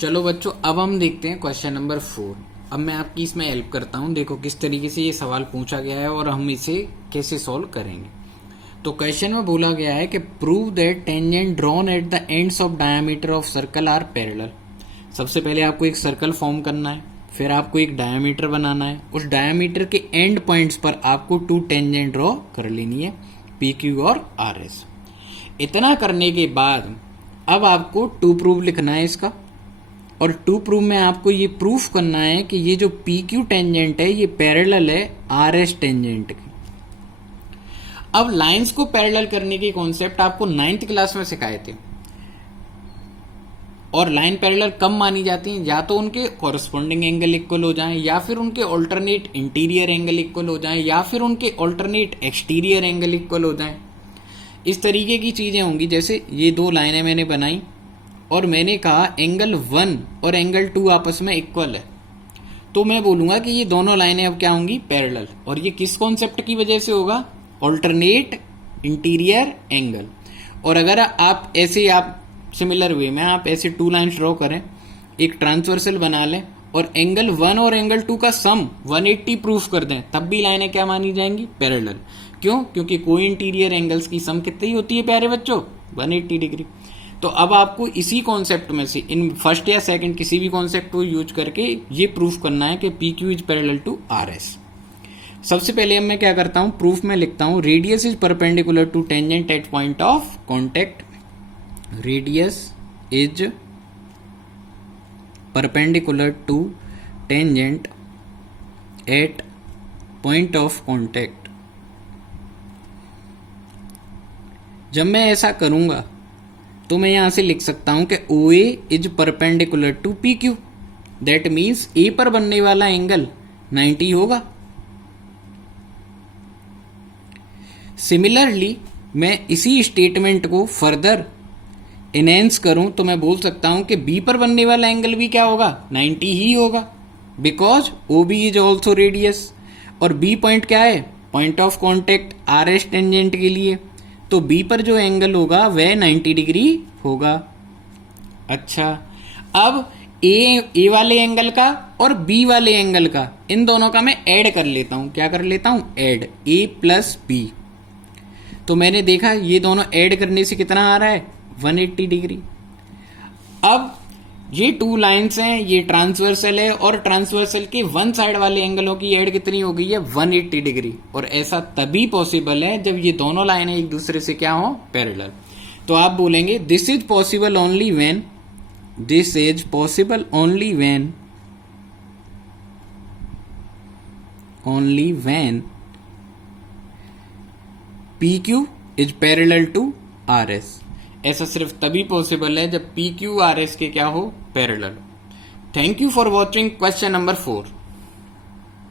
चलो बच्चों, अब हम देखते हैं क्वेश्चन नंबर 4। अब मैं आपकी इसमें हेल्प करता हूं। देखो किस तरीके से ये सवाल पूछा गया है और हम इसे कैसे सॉल्व करेंगे। तो क्वेश्चन में बोला गया है कि prove that tangent drawn at the ends of diameter of circle are parallel. सबसे पहले आपको एक सर्कल फॉर्म करना है, फिर आपको एक डायमीटर बनाना है। उस डायमीटर के एंड पॉइंट्स पर आपको 2 टेंजेंट ड्रॉ कर लेनी है, पी क्यू और आर एस। इतना करने के बाद अब आपको टू प्रूव लिखना है इसका, और टू प्रूव में आपको ये प्रूफ करना है कि ये जो पी क्यू टेंजेंट है ये पैरेलल है आर एस टेंजेंट की। अब लाइंस को पैरेलल करने की कॉन्सेप्ट आपको 9th क्लास में सिखाए थे। और लाइन पैरेलल कब मानी जाती है? या तो उनके कॉरस्पॉन्डिंग एंगल इक्वल हो जाएं, या फिर उनके ऑल्टरनेट इंटीरियर एंगल इक्वल हो जाएं, या फिर उनके ऑल्टरनेट एक्सटीरियर एंगल इक्वल हो जाएं। इस तरीके की चीजें होंगी। जैसे ये 2 लाइनें मैंने बनाई और मैंने कहा एंगल 1 और एंगल 2 आपस में इक्वल है, तो मैं बोलूंगा कि ये दोनों लाइनें अब क्या होंगी? पैरेलल। और ये किस कॉन्सेप्ट की वजह से होगा? Alternate interior angle. और अगर आप ऐसे सिमिलर वे में आप ऐसे 2 लाइन्स ड्रॉ करें, एक ट्रांसवर्सल बना लें और एंगल 1 और एंगल 2 का सम 180 प्रूफ कर दें, तब भी लाइनें क्या मानी जाएंगी? पैरेलल। क्यों? क्योंकि कोई इंटीरियर एंगल्स की सम कितनी होती है प्यारे बच्चों? 180 डिग्री। तो अब आपको इसी कॉन्सेप्ट में से इन फर्स्ट या सेकंड किसी भी कॉन्सेप्ट को यूज करके ये प्रूफ करना है कि P Q is parallel to R S. सबसे पहले अब मैं क्या करता हूं, प्रूफ में लिखता हूं radius is perpendicular to tangent at point of contact. Radius is perpendicular to tangent at point of contact. जब मैं ऐसा करूंगा तो मैं यहां से लिख सकता हूं कि O A is perpendicular to P Q. That means A पर बनने वाला एंगल 90 होगा। सिमिलरली मैं इसी स्टेटमेंट को फर्दर एनहेंस करूं तो मैं बोल सकता हूं कि बी पर बनने वाला एंगल भी क्या होगा? 90 ही होगा, because O B is also radius. और बी पॉइंट क्या है? Point of contact R S tangent के लिए। तो बी पर जो एंगल होगा वह 90 डिग्री होगा। अच्छा, अब ए वाले एंगल का और बी वाले एंगल का, इन दोनों का मैं ऐड कर लेता हूं। क्या कर लेता हूं? Add A plus B. तो मैंने देखा ये दोनों ऐड करने से कितना आ रहा है? 180 डिग्री। अब ये 2 लाइन्स हैं, ये ट्रांसवर्सल है, और ट्रांसवर्सल के वन साइड वाले एंगलों की एड कितनी हो गई है? 180 डिग्री। और ऐसा तभी पॉसिबल है जब ये दोनों लाइनें एक दूसरे से क्या हो? पैरेलल। तो आप बोलेंगे this is possible only when, this is possible only when, only when P Q is parallel to R S. ऐसा सिर्फ तभी पॉसिबल है जब पी क्यू आर एस के क्या हो? Parallel. Thank you for watching question number 4।